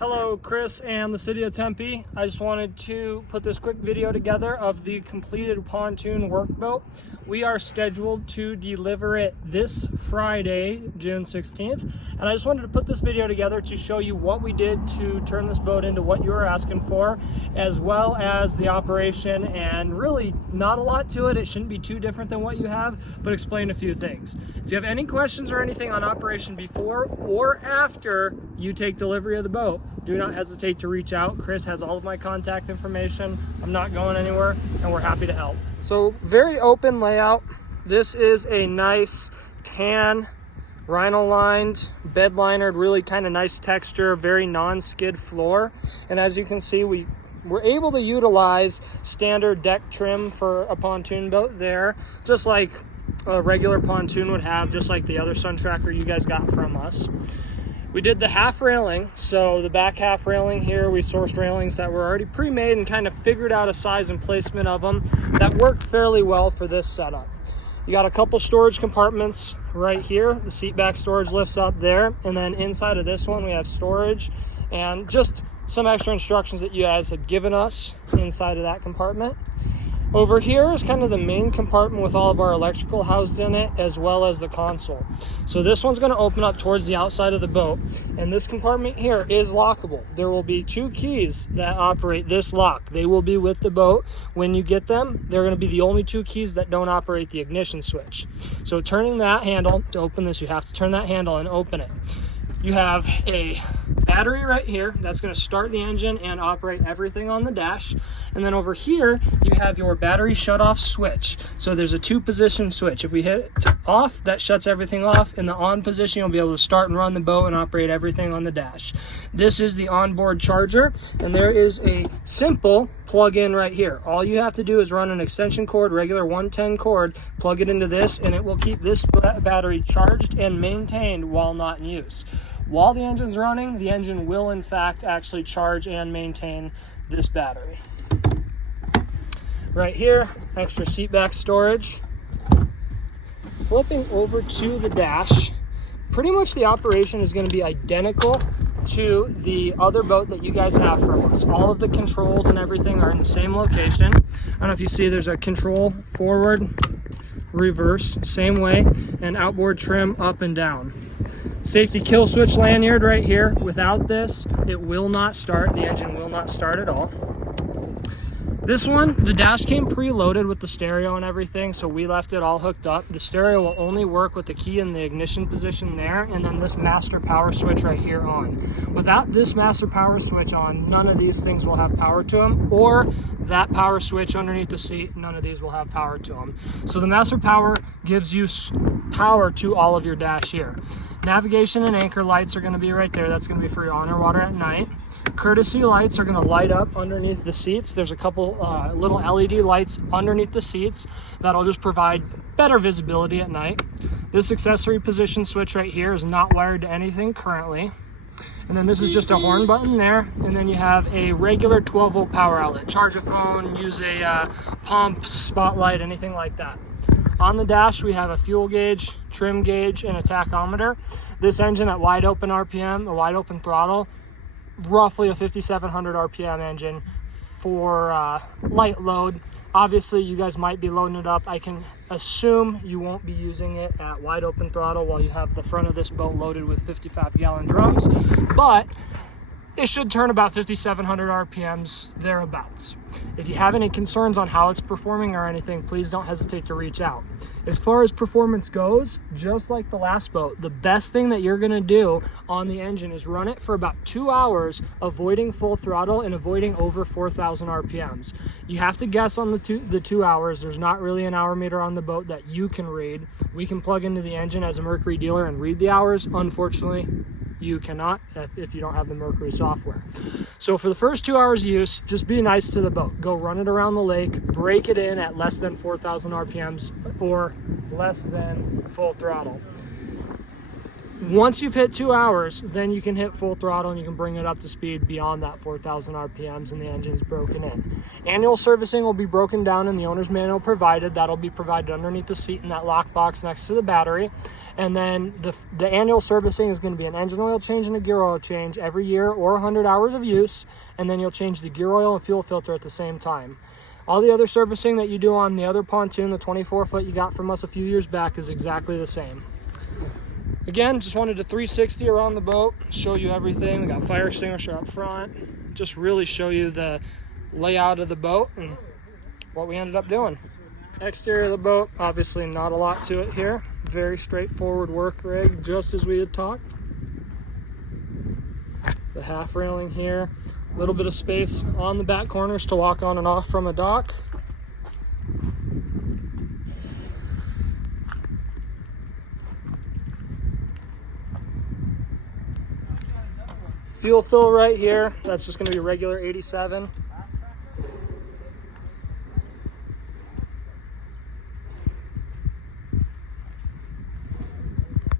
Hello, Chris and the city of Tempe. I just wanted to put this quick video together of the completed pontoon workboat. We are scheduled to deliver it this Friday, June 16th. And I just wanted to put this video together to show you what we did to turn this boat into what you were asking for, as well as the operation, and really not a lot to it. It shouldn't be too different than what you have, but explain a few things. If you have any questions or anything on operation before or after you take delivery of the boat, do not hesitate to reach out. Chris has all of my contact information. I'm not going anywhere, and we're happy to help. So very open layout. This is a nice tan, rhino-lined, bed linered, really kind of nice texture, very non-skid floor. And as you can see, we were able to utilize standard deck trim for a pontoon boat there, just like a regular pontoon would have, just like the other Sun Tracker you guys got from us. We did the half railing, so the back half railing here, we sourced railings that were already pre-made and kind of figured out a size and placement of them that worked fairly well for this setup. You got a couple storage compartments right here. The seat back storage lifts up there, and then inside of this one we have storage and just some extra instructions that you guys had given us inside of that compartment. Over here is kind of the main compartment with all of our electrical housed in it, as well as the console. So this one's going to open up towards the outside of the boat, and this compartment here is lockable. There will be two keys that operate this lock. They will be with the boat. When you get them, they're going to be the only two keys that don't operate the ignition switch. So turning that handle to open this, you have to turn that handle and open it. You have a battery right here that's going to start the engine and operate everything on the dash. And then over here, you have your battery shut-off switch. So there's a two-position switch. If we hit off, that shuts everything off. In the on position, you'll be able to start and run the boat and operate everything on the dash. This is the onboard charger, and there is a simple plug-in right here. All you have to do is run an extension cord, regular 110 cord, plug it into this, and it will keep this battery charged and maintained while not in use. While the engine's running, the engine will in fact actually charge and maintain this battery. Right here, extra seat back storage. Flipping over to the dash, pretty much the operation is going to be identical to the other boat that you guys have from us. All of the controls and everything are in the same location. I don't know if you see there's a control forward, reverse, same way, and outboard trim up and down. Safety kill switch lanyard right here. Without this, it will not start. The engine will not start at all. This one, the dash came preloaded with the stereo and everything, so we left it all hooked up. The stereo will only work with the key in the ignition position there, and then this master power switch right here on. Without this master power switch on, none of these things will have power to them, or that power switch underneath the seat, none of these will have power to them. So the master power gives you power to all of your dash here. Navigation and anchor lights are going to be right there. That's going to be for your underwater at night. Courtesy lights are going to light up underneath the seats. There's a couple little LED lights underneath the seats that'll just provide better visibility at night. This accessory position switch right here is not wired to anything currently. And then this is just a horn button there. And then you have a regular 12-volt power outlet. Charge a phone, use a pump, spotlight, anything like that. On the dash, we have a fuel gauge, trim gauge, and a tachometer. This engine at wide open RPM, a wide open throttle, roughly a 5,700 RPM engine for light load. Obviously, you guys might be loading it up. I can assume you won't be using it at wide open throttle while you have the front of this boat loaded with 55-gallon drums, but it should turn about 5,700 RPMs thereabouts. If you have any concerns on how it's performing or anything, please don't hesitate to reach out. As far as performance goes, just like the last boat, the best thing that you're gonna do on the engine is run it for about 2 hours, avoiding full throttle and avoiding over 4,000 RPMs. You have to guess on the 2 hours. There's not really an hour meter on the boat that you can read. We can plug into the engine as a Mercury dealer and read the hours. Unfortunately, you cannot if you don't have the Mercury software. So for the first 2 hours of use, just be nice to the boat. Go run it around the lake, break it in at less than 4,000 RPMs or less than full throttle. Once you've hit 2 hours, then you can hit full throttle and you can bring it up to speed beyond that 4,000 RPMs and the engine's broken in. Annual servicing will be broken down in the owner's manual provided. That'll be provided underneath the seat in that lock box next to the battery. And then the annual servicing is going to be an engine oil change and a gear oil change every year or 100 hours of use. And then you'll change the gear oil and fuel filter at the same time. All the other servicing that you do on the other pontoon, the 24-foot you got from us a few years back, is exactly the same. Again, just wanted to 360 around the boat, show you everything. We got fire extinguisher up front, just really show you the layout of the boat and what we ended up doing. Exterior of the boat, obviously not a lot to it here. Very straightforward work rig, just as we had talked. The half railing here, a little bit of space on the back corners to walk on and off from a dock. Fuel fill right here, that's just going to be regular 87.